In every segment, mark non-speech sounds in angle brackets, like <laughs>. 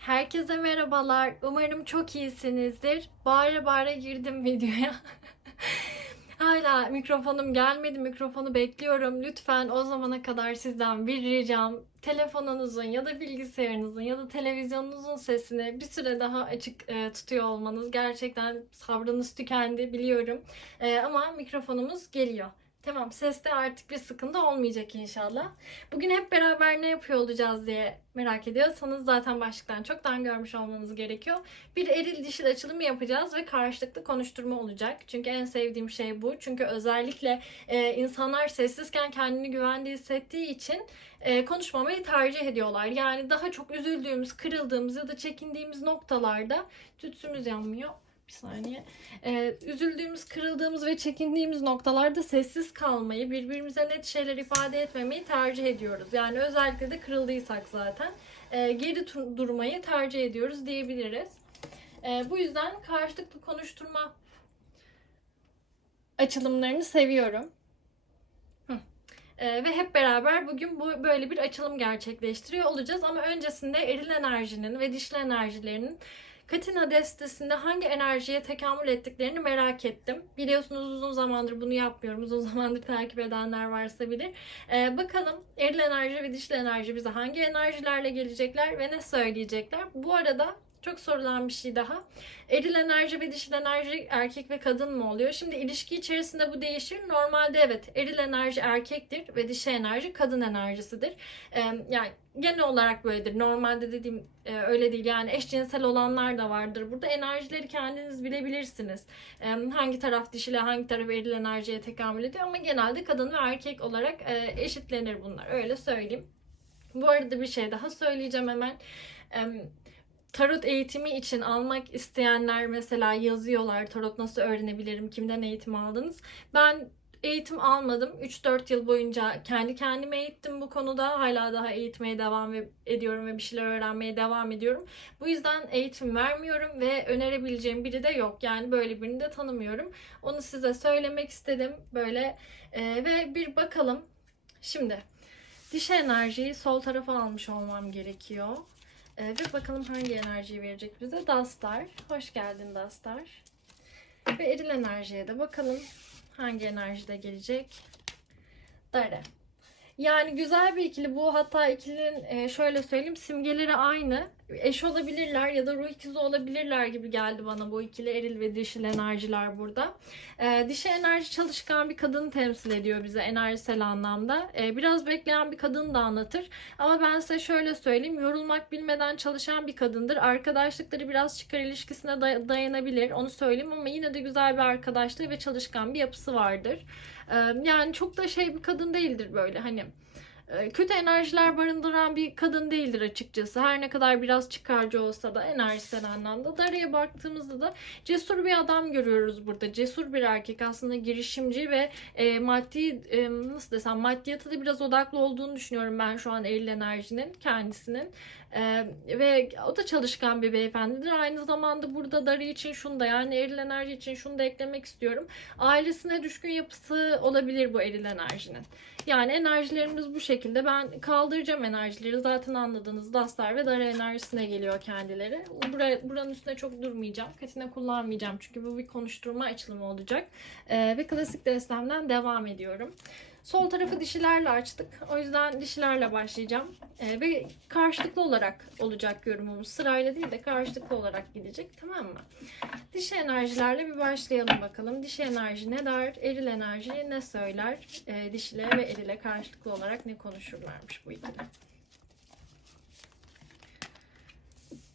Herkese merhabalar. Umarım çok iyisinizdir. Bağıra bağıra girdim videoya. <laughs> Hala mikrofonum gelmedi. Mikrofonu bekliyorum. Lütfen o zamana kadar sizden bir ricam telefonunuzun ya da bilgisayarınızın ya da televizyonunuzun sesini bir süre daha açık e, tutuyor olmanız. Gerçekten sabrınız tükendi biliyorum. E, ama mikrofonumuz geliyor. Tamam seste artık bir sıkıntı olmayacak inşallah. Bugün hep beraber ne yapıyor olacağız diye merak ediyorsanız zaten başlıktan çoktan görmüş olmanız gerekiyor. Bir eril dişil açılımı yapacağız ve karşılıklı konuşturma olacak. Çünkü en sevdiğim şey bu. Çünkü özellikle e, insanlar sessizken kendini güvende hissettiği için e, konuşmamayı tercih ediyorlar. Yani daha çok üzüldüğümüz, kırıldığımız ya da çekindiğimiz noktalarda tütsümüz yanmıyor. Bir saniye. Ee, üzüldüğümüz, kırıldığımız ve çekindiğimiz noktalarda sessiz kalmayı, birbirimize net şeyler ifade etmemeyi tercih ediyoruz. Yani özellikle de kırıldıysak zaten e, geri durmayı tercih ediyoruz diyebiliriz. E, bu yüzden karşılıklı konuşturma açılımlarını seviyorum. E, ve hep beraber bugün bu böyle bir açılım gerçekleştiriyor olacağız. Ama öncesinde eril enerjinin ve dişli enerjilerinin Katina destesinde hangi enerjiye tekamül ettiklerini merak ettim. Biliyorsunuz uzun zamandır bunu yapmıyorum. Uzun <laughs> zamandır takip edenler varsa bilir. Ee, bakalım eril enerji ve dişli enerji bize hangi enerjilerle gelecekler ve ne söyleyecekler. Bu arada çok sorulan bir şey daha. Eril enerji ve dişil enerji erkek ve kadın mı oluyor? Şimdi ilişki içerisinde bu değişir. Normalde evet eril enerji erkektir ve dişi enerji kadın enerjisidir. Ee, yani genel olarak böyledir. Normalde dediğim e, öyle değil. Yani eşcinsel olanlar da vardır. Burada enerjileri kendiniz bilebilirsiniz. E, hangi taraf dişile, hangi taraf eril enerjiye tekamül ediyor ama genelde kadın ve erkek olarak e, eşitlenir bunlar. Öyle söyleyeyim. Bu arada bir şey daha söyleyeceğim hemen. Tarot eğitimi için almak isteyenler mesela yazıyorlar. Tarot nasıl öğrenebilirim? Kimden eğitim aldınız? Ben eğitim almadım. 3-4 yıl boyunca kendi kendime eğittim bu konuda. Hala daha eğitmeye devam ediyorum ve bir şeyler öğrenmeye devam ediyorum. Bu yüzden eğitim vermiyorum ve önerebileceğim biri de yok. Yani böyle birini de tanımıyorum. Onu size söylemek istedim. Böyle e, ve bir bakalım. Şimdi diş enerjiyi sol tarafa almış olmam gerekiyor. Ve bakalım hangi enerjiyi verecek bize? Dastar. Hoş geldin Dastar. Ve eril enerjiye de bakalım hangi enerjide gelecek? Dare. Yani güzel bir ikili bu. Hatta ikilinin e, şöyle söyleyeyim simgeleri aynı. Eş olabilirler ya da ruh ikizi olabilirler gibi geldi bana bu ikili eril ve dişil enerjiler burada. E, dişi enerji çalışkan bir kadını temsil ediyor bize enerjisel anlamda. E, biraz bekleyen bir kadını da anlatır. Ama ben size şöyle söyleyeyim. Yorulmak bilmeden çalışan bir kadındır. Arkadaşlıkları biraz çıkar ilişkisine day- dayanabilir. Onu söyleyeyim ama yine de güzel bir arkadaşlığı ve çalışkan bir yapısı vardır. E, yani çok da şey bir kadın değildir böyle hani kötü enerjiler barındıran bir kadın değildir açıkçası. Her ne kadar biraz çıkarcı olsa da enerjisel anlamda. Dara'ya baktığımızda da cesur bir adam görüyoruz burada. Cesur bir erkek aslında girişimci ve e, maddi e, nasıl desem maddiyata da biraz odaklı olduğunu düşünüyorum ben şu an eril enerjinin kendisinin. E, ve o da çalışkan bir beyefendidir. Aynı zamanda burada Darı için şunu da yani eril enerji için şunu da eklemek istiyorum. Ailesine düşkün yapısı olabilir bu eril enerjinin. Yani enerjilerimiz bu şekilde. Ben kaldıracağım enerjileri. Zaten anladığınız Dastar ve Dara enerjisine geliyor kendileri. Buraya, buranın üstüne çok durmayacağım. Katine kullanmayacağım. Çünkü bu bir konuşturma açılımı olacak. Ee, ve klasik destemden devam ediyorum. Sol tarafı dişilerle açtık. O yüzden dişilerle başlayacağım. Ee, ve karşılıklı olarak olacak yorumumuz. Sırayla değil de karşılıklı olarak gidecek. Tamam mı? Dişi enerjilerle bir başlayalım bakalım. Dişi enerji ne der? Eril enerji ne söyler? Ee, dişile ve erile karşılıklı olarak ne konuşurlarmış bu ikili.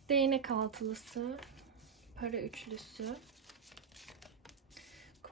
Değnek altılısı, para üçlüsü,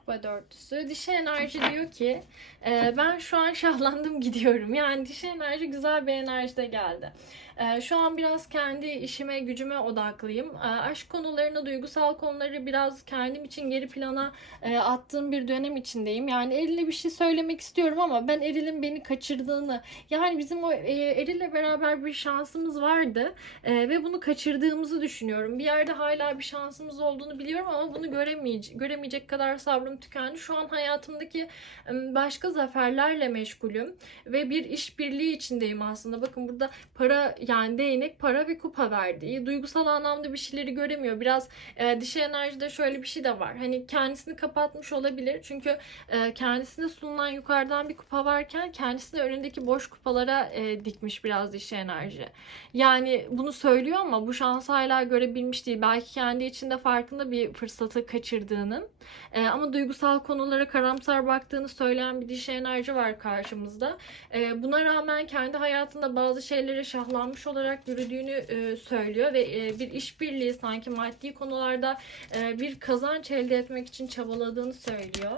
kupa dörtlüsü. Dişi enerji diyor ki e, ben şu an şahlandım <laughs> gidiyorum. Yani dişi enerji güzel bir enerjide geldi. E, şu an biraz kendi işime gücüme odaklıyım. E, aşk konularını, duygusal konuları biraz kendim için geri plana e, attığım bir dönem içindeyim. Yani Eril'e bir şey söylemek istiyorum ama ben Eril'in beni kaçırdığını yani bizim o e, Eril'le beraber bir şansımız vardı e, ve bunu kaçırdığımızı düşünüyorum. Bir yerde hala bir şansımız olduğunu biliyorum ama bunu göremeyecek, göremeyecek kadar sabrım tükendi. Şu an hayatımdaki başka zaferlerle meşgulüm ve bir işbirliği içindeyim aslında. Bakın burada para yani değnek, para ve kupa verdiği. Duygusal anlamda bir şeyleri göremiyor. Biraz e, dişi enerjide şöyle bir şey de var. Hani kendisini kapatmış olabilir. Çünkü e, kendisine sunulan yukarıdan bir kupa varken kendisini önündeki boş kupalara e, dikmiş biraz dişi enerji. Yani bunu söylüyor ama bu şansı hala görebilmiş değil. Belki kendi içinde farkında bir fırsatı kaçırdığının. E, ama duygusal konulara karamsar baktığını söyleyen bir dişi enerji var karşımızda. E, buna rağmen kendi hayatında bazı şeylere şahlanmış olarak yürüdüğünü e, söylüyor ve e, bir işbirliği sanki maddi konularda e, bir kazanç elde etmek için çabaladığını söylüyor.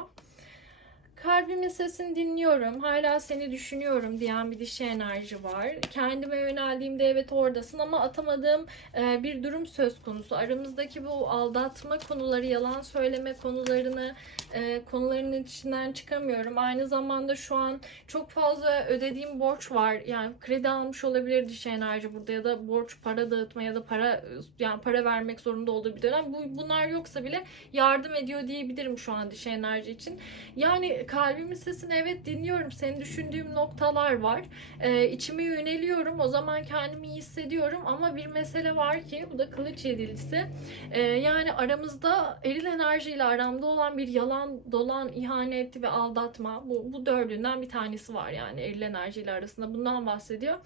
Kalbimin sesini dinliyorum, hala seni düşünüyorum diyen bir dişi enerji var. Kendime yöneldiğimde evet oradasın ama atamadığım e, bir durum söz konusu. Aramızdaki bu aldatma konuları, yalan söyleme konularını, e, konuların içinden çıkamıyorum. Aynı zamanda şu an çok fazla ödediğim borç var. Yani kredi almış olabilir dişi enerji burada ya da borç para dağıtma ya da para yani para vermek zorunda olduğu bir dönem. Bu bunlar yoksa bile yardım ediyor diyebilirim şu an dişi enerji için. Yani kalbimin sesini evet dinliyorum. Seni düşündüğüm noktalar var. Ee, içime yöneliyorum. O zaman kendimi iyi hissediyorum. Ama bir mesele var ki bu da kılıç yedilisi. Ee, yani aramızda eril enerjiyle aramda olan bir yalan, dolan, ihanet ve aldatma. Bu, bu dördünden bir tanesi var yani eril enerjiyle arasında. Bundan bahsediyor.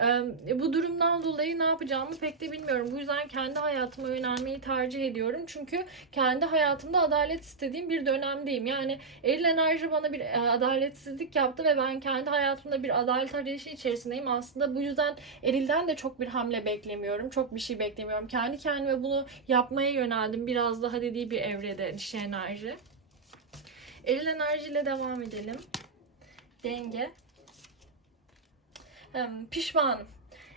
Ee, bu durumdan dolayı ne yapacağımı pek de bilmiyorum. Bu yüzden kendi hayatıma yönelmeyi tercih ediyorum. Çünkü kendi hayatımda adalet istediğim bir dönemdeyim. Yani eril enerji bana bir e, adaletsizlik yaptı ve ben kendi hayatımda bir adalet arayışı içerisindeyim. Aslında bu yüzden erilden de çok bir hamle beklemiyorum. Çok bir şey beklemiyorum. Kendi kendime bunu yapmaya yöneldim. Biraz daha dediği bir evrede dişi enerji. Eril enerjiyle devam edelim. Denge. Pişmanım.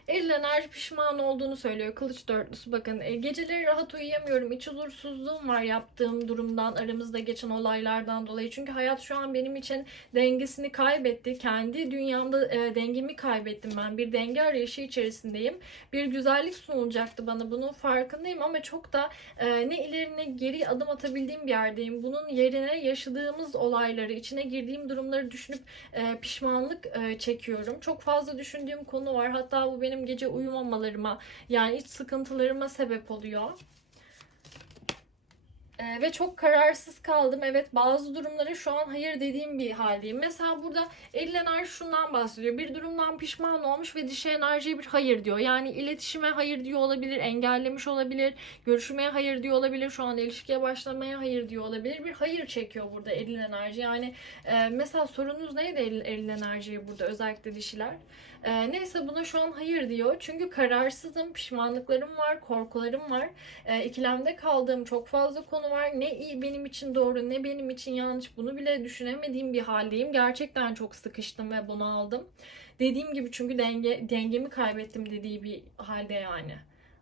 Eril enerji pişman olduğunu söylüyor. Kılıç dörtlüsü bakın. E, geceleri rahat uyuyamıyorum. İç huzursuzluğum var yaptığım durumdan, aramızda geçen olaylardan dolayı. Çünkü hayat şu an benim için dengesini kaybetti. Kendi dünyamda e, dengemi kaybettim ben. Bir denge arayışı içerisindeyim. Bir güzellik sunulacaktı bana. Bunun farkındayım ama çok da e, ne ileri ne geri adım atabildiğim bir yerdeyim. Bunun yerine yaşadığımız olayları, içine girdiğim durumları düşünüp e, pişmanlık e, çekiyorum. Çok fazla düşündüğüm konu var. Hatta bu benim gece uyumamalarıma yani iç sıkıntılarıma sebep oluyor. Ee, ve çok kararsız kaldım. Evet bazı durumlara şu an hayır dediğim bir haldeyim. Mesela burada eril enerji şundan bahsediyor. Bir durumdan pişman olmuş ve dişi enerjiye bir hayır diyor. Yani iletişime hayır diyor olabilir, engellemiş olabilir, görüşmeye hayır diyor olabilir, şu an ilişkiye başlamaya hayır diyor olabilir. Bir hayır çekiyor burada eril enerji. Yani e, mesela sorunuz neydi eril enerjiye burada özellikle dişiler? E, neyse buna şu an hayır diyor. Çünkü kararsızım, pişmanlıklarım var, korkularım var. E, ikilemde kaldığım çok fazla konu var. Ne iyi benim için doğru, ne benim için yanlış bunu bile düşünemediğim bir haldeyim. Gerçekten çok sıkıştım ve bunu aldım. Dediğim gibi çünkü denge dengemi kaybettim dediği bir halde yani.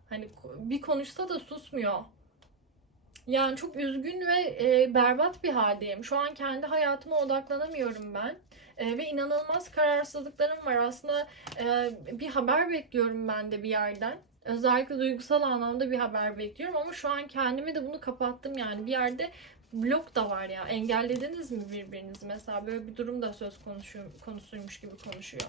Hani bir konuşsa da susmuyor. Yani çok üzgün ve e, berbat bir haldeyim. Şu an kendi hayatıma odaklanamıyorum ben. E, ve inanılmaz kararsızlıklarım var. Aslında e, bir haber bekliyorum ben de bir yerden. Özellikle duygusal anlamda bir haber bekliyorum ama şu an kendime de bunu kapattım yani bir yerde blok da var ya engellediniz mi birbirinizi mesela böyle bir durum da söz konusu, konusuymuş gibi konuşuyor.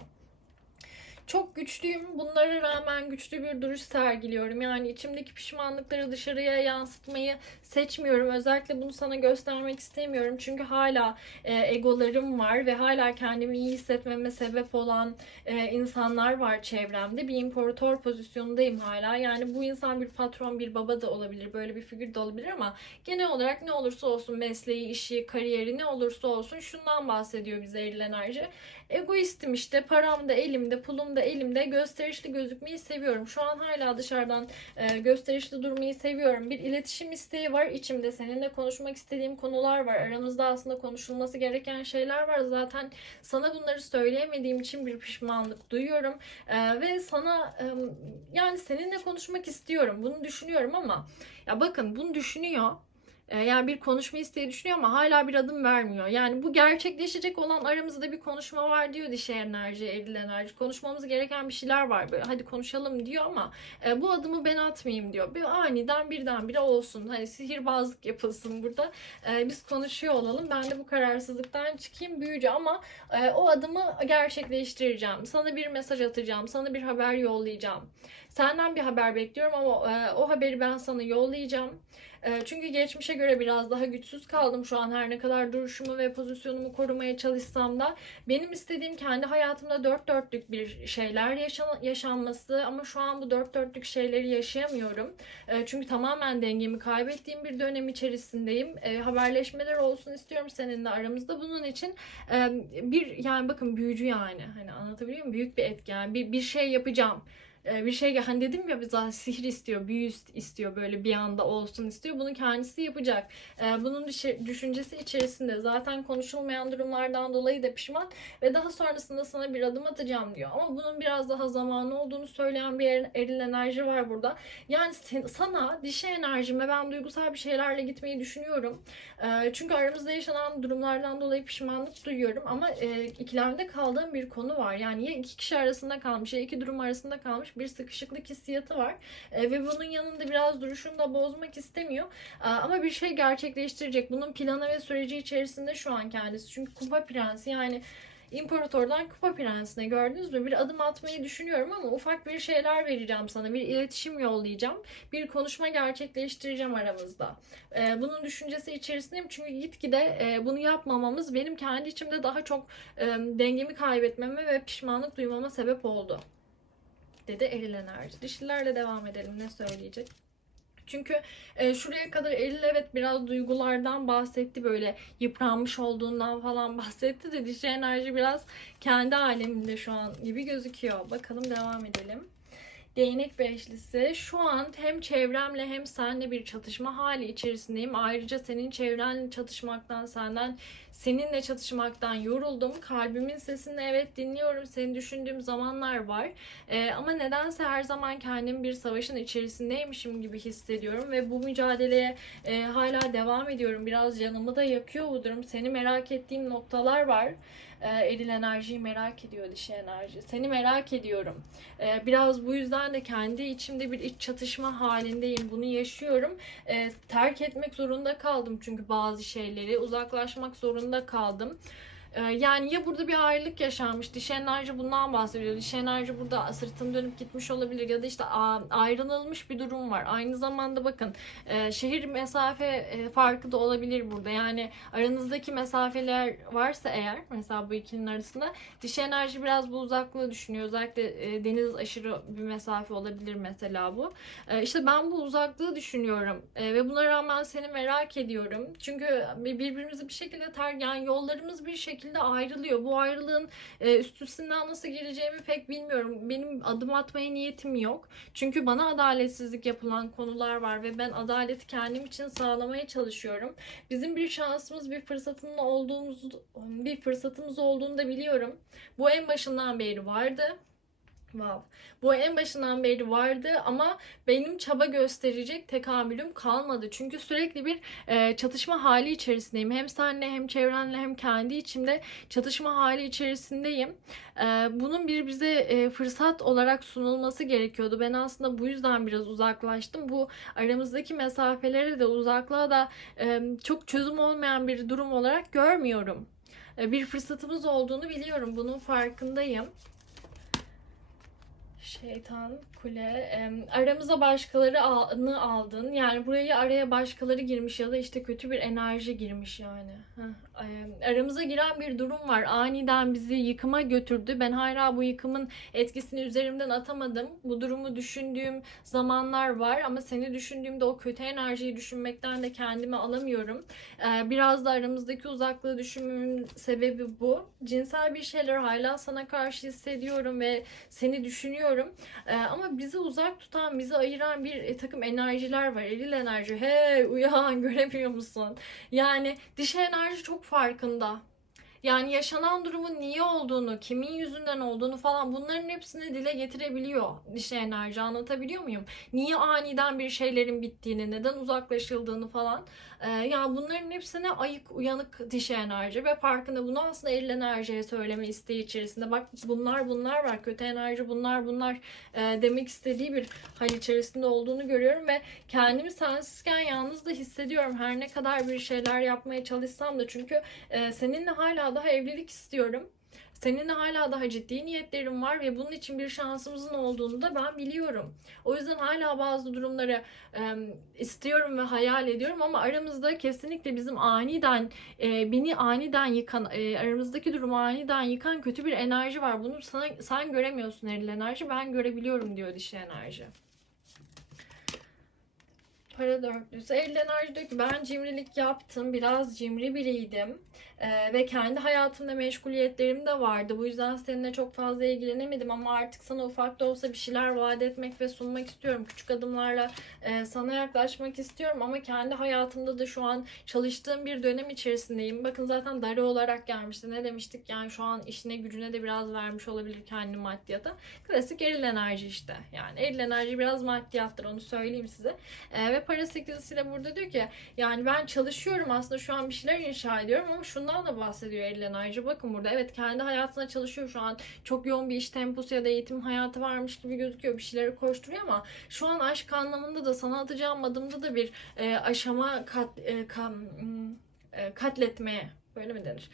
Çok güçlüyüm. Bunlara rağmen güçlü bir duruş sergiliyorum. Yani içimdeki pişmanlıkları dışarıya yansıtmayı seçmiyorum. Özellikle bunu sana göstermek istemiyorum. Çünkü hala e, egolarım var ve hala kendimi iyi hissetmeme sebep olan e, insanlar var çevremde. Bir imparator pozisyondayım hala. Yani bu insan bir patron, bir baba da olabilir. Böyle bir figür de olabilir ama genel olarak ne olursa olsun mesleği, işi, kariyeri ne olursa olsun şundan bahsediyor bize eril enerji. Egoistim işte. Param da elimde, pulum da elimde. Gösterişli gözükmeyi seviyorum. Şu an hala dışarıdan e, gösterişli durmayı seviyorum. Bir iletişim isteği var içimde. Seninle konuşmak istediğim konular var. Aramızda aslında konuşulması gereken şeyler var. Zaten sana bunları söyleyemediğim için bir pişmanlık duyuyorum. E, ve sana e, yani seninle konuşmak istiyorum. Bunu düşünüyorum ama ya bakın bunu düşünüyor Yani bir konuşma isteği düşünüyor ama hala bir adım vermiyor. Yani bu gerçekleşecek olan aramızda bir konuşma var diyor dişi enerji, eril enerji. Konuşmamız gereken bir şeyler var böyle. Hadi konuşalım diyor ama e, bu adımı ben atmayayım diyor. Bir aniden birdenbire olsun. Hani sihirbazlık yapılsın burada. E, biz konuşuyor olalım. Ben de bu kararsızlıktan çıkayım büyücü ama e, o adımı gerçekleştireceğim. Sana bir mesaj atacağım. Sana bir haber yollayacağım. Senden bir haber bekliyorum ama e, o haberi ben sana yollayacağım. E, çünkü geçmişe göre biraz daha güçsüz kaldım şu an her ne kadar duruşumu ve pozisyonumu korumaya çalışsam da. Benim istediğim kendi hayatımda dört dörtlük bir şeyler yaşan- yaşanması ama şu an bu dört dörtlük şeyleri yaşayamıyorum. E, çünkü tamamen dengemi kaybettiğim bir dönem içerisindeyim. E, haberleşmeler olsun istiyorum seninle aramızda. Bunun için e, bir yani bakın büyücü yani hani anlatabiliyor muyum? Büyük bir etken. Bir, bir şey yapacağım bir şey hani dedim ya bize sihir istiyor, büyü istiyor böyle bir anda olsun istiyor. Bunu kendisi yapacak. E, Bunun düşüncesi içerisinde zaten konuşulmayan durumlardan dolayı da pişman ve daha sonrasında sana bir adım atacağım diyor. Ama bunun biraz daha zamanı olduğunu söyleyen bir er- eril enerji var burada. Yani sana dişi enerjime ben duygusal bir şeylerle gitmeyi düşünüyorum. E, Çünkü aramızda yaşanan durumlardan dolayı pişmanlık duyuyorum ama e, ikilemde kaldığım bir konu var. Yani ya iki kişi arasında kalmış ya iki durum arasında kalmış bir sıkışıklık hissiyatı var. E, ve bunun yanında biraz duruşunu da bozmak istemiyor. E, ama bir şey gerçekleştirecek. Bunun planı ve süreci içerisinde şu an kendisi. Çünkü kupa prensi yani İmparatordan Kupa Prensi'ne gördünüz mü? Bir adım atmayı düşünüyorum ama ufak bir şeyler vereceğim sana. Bir iletişim yollayacağım. Bir konuşma gerçekleştireceğim aramızda. Ee, bunun düşüncesi içerisindeyim. Çünkü gitgide e, bunu yapmamamız benim kendi içimde daha çok e, dengemi kaybetmeme ve pişmanlık duymama sebep oldu. Dedi eril enerji. Dişilerle devam edelim. Ne söyleyecek? Çünkü e, şuraya kadar Eril evet biraz duygulardan bahsetti böyle yıpranmış olduğundan falan <laughs> bahsetti de dişi enerji biraz kendi aleminde şu an gibi gözüküyor. Bakalım devam edelim. Değnek beşlisi. Şu an hem çevremle hem seninle bir çatışma hali içerisindeyim. Ayrıca senin çevrenle çatışmaktan, senden seninle çatışmaktan yoruldum. Kalbimin sesini evet dinliyorum. Seni düşündüğüm zamanlar var. Ee, ama nedense her zaman kendimi bir savaşın içerisindeymişim gibi hissediyorum ve bu mücadeleye e, hala devam ediyorum. Biraz canımı da yakıyor bu durum. Seni merak ettiğim noktalar var. Ee, eril enerjiyi merak ediyor dişi enerji. Seni merak ediyorum. Ee, biraz bu yüzden de kendi içimde bir iç çatışma halindeyim. Bunu yaşıyorum. Ee, terk etmek zorunda kaldım çünkü bazı şeyleri. Uzaklaşmak zorunda kaldım. Ee, Yani ya burada bir ayrılık yaşanmış. Dişi enerji bundan bahsediyor. Dişi enerji burada sırtını dönüp gitmiş olabilir ya da işte a- ayrılılmış bir durum var. Aynı zamanda bakın e, şehir mesafe e, farkı da olabilir burada. Yani aranızdaki mesafeler varsa eğer mesela bu ikilinin arasında dişi enerji biraz bu uzaklığı düşünüyor. Özellikle e, deniz aşırı bir mesafe olabilir mesela bu. İşte ben bu uzaklığı düşünüyorum ve buna rağmen seni merak ediyorum. Çünkü birbirimizi bir şekilde ter yani yollarımız bir şekilde ayrılıyor. Bu ayrılığın e, üstesinden nasıl geleceğimi pek bilmiyorum. Benim adım atmaya niyetim yok. Çünkü bana adaletsizlik yapılan konular var ve ben adaleti kendim için sağlamaya çalışıyorum. Bizim bir şansımız, bir fırsatının olduğumuz bir fırsatımız olduğunu da biliyorum. Bu en başından beri vardı. Wow. Bu en başından beri vardı ama benim çaba gösterecek tekamülüm kalmadı. Çünkü sürekli bir e, çatışma hali içerisindeyim. Hem seninle hem çevrenle hem kendi içimde çatışma hali içerisindeyim. E, bunun bir bize e, fırsat olarak sunulması gerekiyordu. Ben aslında bu yüzden biraz uzaklaştım. Bu aramızdaki mesafeleri de uzaklığa da e, çok çözüm olmayan bir durum olarak görmüyorum. E, bir fırsatımız olduğunu biliyorum. Bunun farkındayım. Şeytan kule. Aramıza başkalarını aldın. Yani buraya araya başkaları girmiş ya da işte kötü bir enerji girmiş yani. Aramıza giren bir durum var. Aniden bizi yıkıma götürdü. Ben hala bu yıkımın etkisini üzerimden atamadım. Bu durumu düşündüğüm zamanlar var ama seni düşündüğümde o kötü enerjiyi düşünmekten de kendimi alamıyorum. Ee, biraz da aramızdaki uzaklığı düşünmemin sebebi bu. Cinsel bir şeyler hala sana karşı hissediyorum ve seni düşünüyorum. Ee, ama bizi uzak tutan, bizi ayıran bir e, takım enerjiler var. Eril enerji. Hey uyan <laughs> göremiyor musun? Yani dişi enerji çok farkında. Yani yaşanan durumun niye olduğunu, kimin yüzünden olduğunu falan bunların hepsini dile getirebiliyor dişi enerji. Anlatabiliyor muyum? Niye aniden bir şeylerin bittiğini, neden uzaklaşıldığını falan. Ee, yani bunların hepsine ayık, uyanık dişi enerji ve farkında bunu aslında eril enerjiye söyleme isteği içerisinde. Bak bunlar bunlar var, kötü enerji bunlar bunlar e, demek istediği bir hal içerisinde olduğunu görüyorum ve kendimi sensizken yalnız da hissediyorum. Her ne kadar bir şeyler yapmaya çalışsam da çünkü e, seninle hala daha evlilik istiyorum. Seninle hala daha ciddi niyetlerim var ve bunun için bir şansımızın olduğunu da ben biliyorum. O yüzden hala bazı durumları e, istiyorum ve hayal ediyorum ama aramızda kesinlikle bizim aniden e, beni aniden yıkan, e, aramızdaki durumu aniden yıkan kötü bir enerji var. Bunu sana, sen göremiyorsun eril enerji, ben görebiliyorum diyor dişi enerji. Para dörtlüsü. Eril enerji diyor ki ben cimrilik yaptım. Biraz cimri biriydim. Ee, ve kendi hayatımda meşguliyetlerim de vardı. Bu yüzden seninle çok fazla ilgilenemedim ama artık sana ufak da olsa bir şeyler vaat etmek ve sunmak istiyorum. Küçük adımlarla e, sana yaklaşmak istiyorum ama kendi hayatımda da şu an çalıştığım bir dönem içerisindeyim. Bakın zaten darı olarak gelmişti. Ne demiştik? Yani şu an işine gücüne de biraz vermiş olabilir kendi maddiyata. Klasik eril enerji işte. Yani eril enerji biraz maddiyattır onu söyleyeyim size. E, ve para sekizisiyle burada diyor ki yani ben çalışıyorum aslında şu an bir şeyler inşa ediyorum ama şundan da bahsediyor eril enerji. Bakın burada evet kendi hayatına çalışıyor şu an. Çok yoğun bir iş temposu ya da eğitim hayatı varmış gibi gözüküyor. Bir şeyleri koşturuyor ama şu an aşk anlamında da sana atacağım adımda da bir e, aşama kat, e, hmm, e, katletmeye böyle mi denir?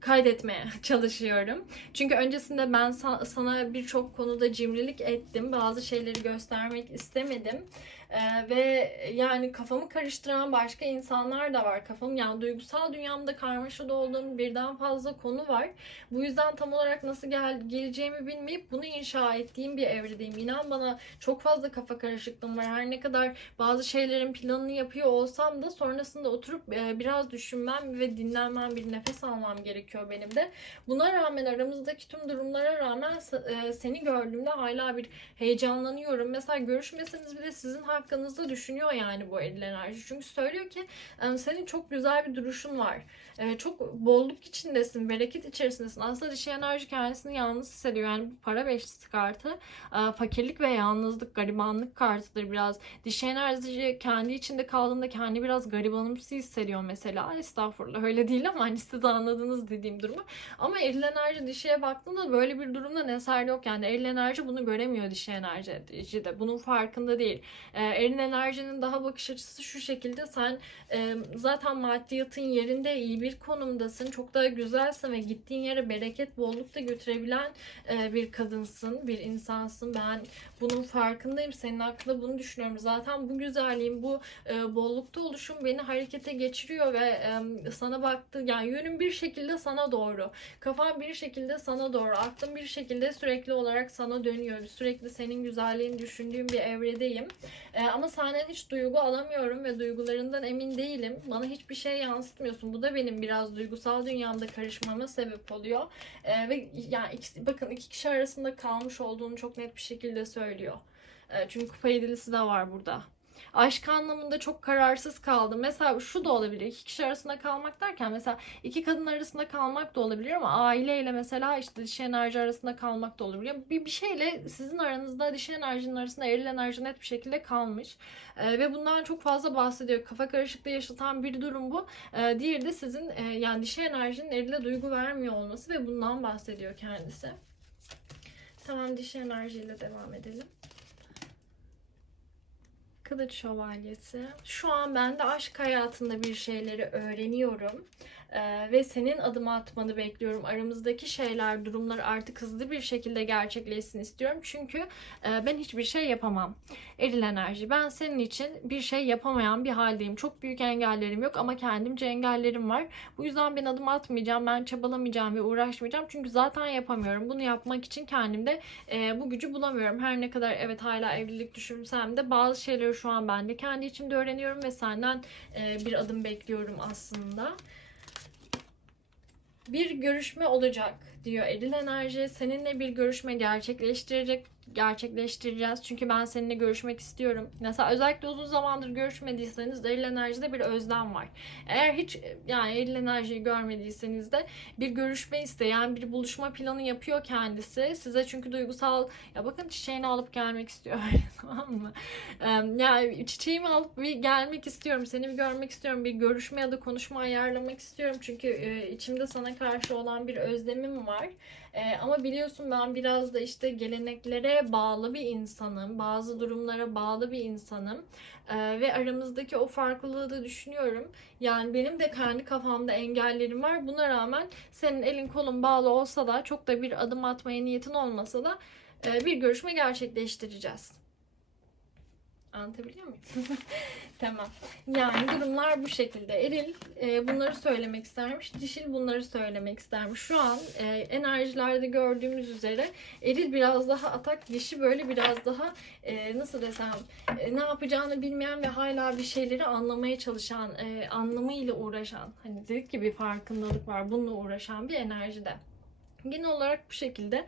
Kaydetmeye <laughs> çalışıyorum. Çünkü öncesinde ben sa- sana birçok konuda cimrilik ettim. Bazı şeyleri göstermek istemedim. Ee, ve yani kafamı karıştıran başka insanlar da var. Kafam yani duygusal dünyamda karmaşada olduğum birden fazla konu var. Bu yüzden tam olarak nasıl gel geleceğimi bilmeyip bunu inşa ettiğim bir evredeyim. İnan bana çok fazla kafa karışıklığım var. Her ne kadar bazı şeylerin planını yapıyor olsam da sonrasında oturup e, biraz düşünmem ve dinlenmem, bir nefes almam gerekiyor benim de. Buna rağmen aramızdaki tüm durumlara rağmen e, seni gördüğümde hala bir heyecanlanıyorum. Mesela görüşmeseniz bile sizin hakkınızda düşünüyor yani bu eril enerji. Çünkü söylüyor ki senin çok güzel bir duruşun var. E, çok bolluk içindesin, bereket içerisindesin. Aslında dişi enerji kendisini yalnız hissediyor. Yani bu para beşlisi kartı e, fakirlik ve yalnızlık, garibanlık kartıdır biraz. Dişi enerji kendi içinde kaldığında kendi biraz garibanımsı hissediyor mesela. Estağfurullah öyle değil ama hani siz anladınız dediğim durumu. Ama eril enerji dişiye baktığında böyle bir durumda eser yok. Yani eril enerji bunu göremiyor dişi enerji de. Bunun farkında değil. E, eril enerjinin daha bakış açısı şu şekilde sen e, zaten maddiyatın yerinde iyi bir konumdasın. Çok da güzelsin ve gittiğin yere bereket, bolluk da götürebilen e, bir kadınsın, bir insansın. Ben bunun farkındayım. Senin hakkında bunu düşünüyorum. Zaten bu güzelliğin, bu e, bollukta oluşum beni harekete geçiriyor ve sana baktı. Yani yönüm bir şekilde sana doğru. Kafam bir şekilde sana doğru. Aklım bir şekilde sürekli olarak sana dönüyor. Sürekli senin güzelliğini düşündüğüm bir evredeyim. E, ama senden hiç duygu alamıyorum ve duygularından emin değilim. Bana hiçbir şey yansıtmıyorsun. Bu da benim biraz duygusal dünyamda karışmama sebep oluyor. E, ve yani ikisi, bakın iki kişi arasında kalmış olduğunu çok net bir şekilde söylüyor. E, çünkü kupa yedilisi de var burada aşk anlamında çok kararsız kaldım. Mesela şu da olabilir. İki kişi arasında kalmak derken mesela iki kadın arasında kalmak da olabilir ama aileyle mesela işte dişi enerji arasında kalmak da olabilir. Bir, bir şeyle sizin aranızda dişi enerjinin arasında eril enerji net bir şekilde kalmış. Ee, ve bundan çok fazla bahsediyor. Kafa karışıklığı yaşatan bir durum bu. Ee, diğeri de sizin e, yani dişi enerjinin erile duygu vermiyor olması ve bundan bahsediyor kendisi. Tamam dişi enerjiyle devam edelim. Kılıç Şövalyesi. Şu an ben de aşk hayatında bir şeyleri öğreniyorum. Ee, ve senin adım atmanı bekliyorum. Aramızdaki şeyler, durumlar artık hızlı bir şekilde gerçekleşsin istiyorum. Çünkü e, ben hiçbir şey yapamam. Eril enerji. Ben senin için bir şey yapamayan bir haldeyim. Çok büyük engellerim yok ama kendimce engellerim var. Bu yüzden ben adım atmayacağım. Ben çabalamayacağım ve uğraşmayacağım. Çünkü zaten yapamıyorum. Bunu yapmak için kendimde e, bu gücü bulamıyorum. Her ne kadar evet hala evlilik düşünsem de bazı şeyleri şu an ben de kendi içimde öğreniyorum ve senden e, bir adım bekliyorum aslında bir görüşme olacak diyor Eril Enerji. Seninle bir görüşme gerçekleştirecek gerçekleştireceğiz. Çünkü ben seninle görüşmek istiyorum. Mesela özellikle uzun zamandır görüşmediyseniz eril enerjide bir özlem var. Eğer hiç yani eril enerjiyi görmediyseniz de bir görüşme isteyen bir buluşma planı yapıyor kendisi. Size çünkü duygusal ya bakın çiçeğini alıp gelmek istiyor <laughs> tamam mı? Yani çiçeğimi alıp bir gelmek istiyorum. Seni bir görmek istiyorum. Bir görüşme ya da konuşma ayarlamak istiyorum. Çünkü içimde sana karşı olan bir özlemim var. Ee, ama biliyorsun ben biraz da işte geleneklere bağlı bir insanım. Bazı durumlara bağlı bir insanım. Ee, ve aramızdaki o farklılığı da düşünüyorum. Yani benim de kendi kafamda engellerim var. Buna rağmen senin elin kolun bağlı olsa da çok da bir adım atmaya niyetin olmasa da e, bir görüşme gerçekleştireceğiz. Anlatabiliyor muyum? <laughs> tamam. Yani durumlar bu şekilde. Eril e, bunları söylemek istermiş. Dişil bunları söylemek istermiş. Şu an e, enerjilerde gördüğümüz üzere eril biraz daha atak, dişi böyle biraz daha e, nasıl desem e, ne yapacağını bilmeyen ve hala bir şeyleri anlamaya çalışan, e, anlamıyla uğraşan, hani dedik ki bir farkındalık var, bununla uğraşan bir enerjide. Genel olarak bu şekilde.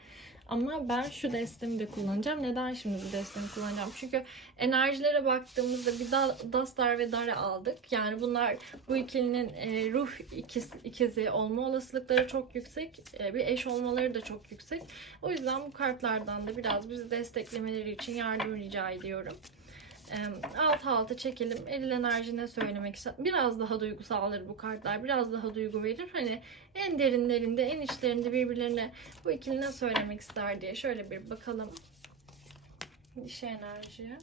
Ama ben şu destemi de kullanacağım. Neden şimdi bu destemi kullanacağım? Çünkü enerjilere baktığımızda bir da, Dastar ve Dare aldık. Yani bunlar bu ikilinin e, ruh ikiz, ikizi olma olasılıkları çok yüksek. E, bir eş olmaları da çok yüksek. O yüzden bu kartlardan da biraz bizi desteklemeleri için yardım rica ediyorum. Alt alta çekelim. Eril enerji ne söylemek ister? Biraz daha duygusaldır bu kartlar. Biraz daha duygu verir. Hani en derinlerinde, en içlerinde birbirlerine bu ikili ne söylemek ister diye şöyle bir bakalım. Dişi enerjiye.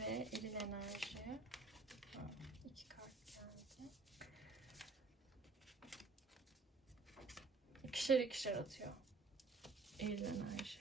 Ve eril enerji. Ha, İki kart geldi. İkişer ikişer atıyor. Eril enerji.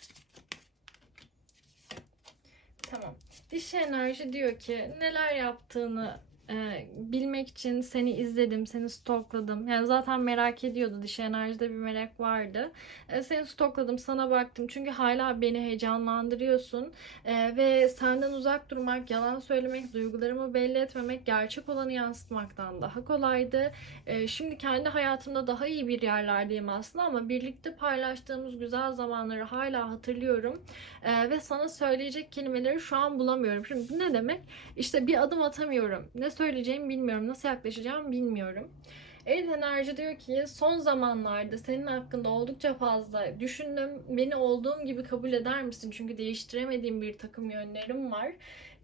Tamam. Dişi enerji diyor ki neler yaptığını e, bilmek için seni izledim, seni stokladım. Yani zaten merak ediyordu. Dişi enerjide bir merak vardı. E, seni stokladım, sana baktım. Çünkü hala beni heyecanlandırıyorsun. E, ve senden uzak durmak, yalan söylemek, duygularımı belli etmemek, gerçek olanı yansıtmaktan daha kolaydı. Şimdi kendi hayatımda daha iyi bir yerlerdeyim aslında ama birlikte paylaştığımız güzel zamanları hala hatırlıyorum. Ve sana söyleyecek kelimeleri şu an bulamıyorum. Şimdi ne demek? İşte bir adım atamıyorum. Ne söyleyeceğimi bilmiyorum. Nasıl yaklaşacağım bilmiyorum. Erit Enerji diyor ki son zamanlarda senin hakkında oldukça fazla düşündüm. Beni olduğum gibi kabul eder misin? Çünkü değiştiremediğim bir takım yönlerim var.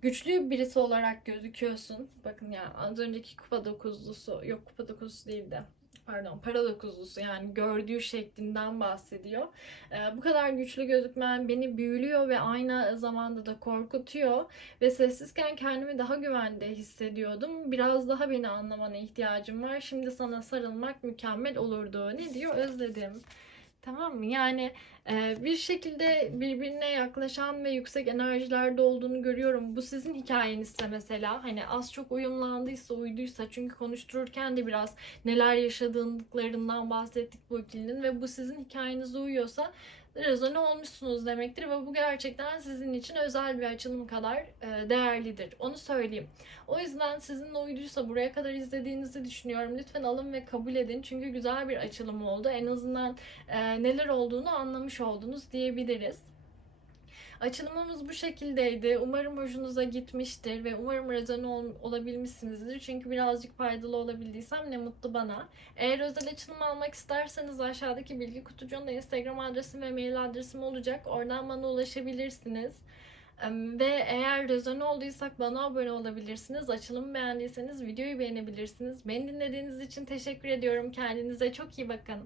Güçlü birisi olarak gözüküyorsun. Bakın ya az önceki kupa dokuzlusu, yok kupa dokuzlusu değil de pardon para dokuzlusu yani gördüğü şeklinden bahsediyor. Ee, bu kadar güçlü gözükmen beni büyülüyor ve aynı zamanda da korkutuyor ve sessizken kendimi daha güvende hissediyordum. Biraz daha beni anlamana ihtiyacım var. Şimdi sana sarılmak mükemmel olurdu. Ne diyor? Özledim. Tamam mı? Yani e, bir şekilde birbirine yaklaşan ve yüksek enerjilerde olduğunu görüyorum. Bu sizin hikayenizse mesela hani az çok uyumlandıysa, uyduysa çünkü konuştururken de biraz neler yaşadıklarından bahsettik bu ikilinin ve bu sizin hikayenize uyuyorsa rezone olmuşsunuz demektir ve bu gerçekten sizin için özel bir açılım kadar e, değerlidir. Onu söyleyeyim. O yüzden sizinle uyduysa buraya kadar izlediğinizi düşünüyorum. Lütfen alın ve kabul edin. Çünkü güzel bir açılım oldu. En azından e, neler olduğunu anlamış oldunuz diyebiliriz. Açılımımız bu şekildeydi. Umarım hoşunuza gitmiştir ve umarım rezone ol, olabilmişsinizdir. Çünkü birazcık faydalı olabildiysem ne mutlu bana. Eğer özel açılım almak isterseniz aşağıdaki bilgi kutucuğunda Instagram adresim ve mail adresim olacak. Oradan bana ulaşabilirsiniz. Ve eğer rezone olduysak bana abone olabilirsiniz. Açılımı beğendiyseniz videoyu beğenebilirsiniz. Beni dinlediğiniz için teşekkür ediyorum. Kendinize çok iyi bakın.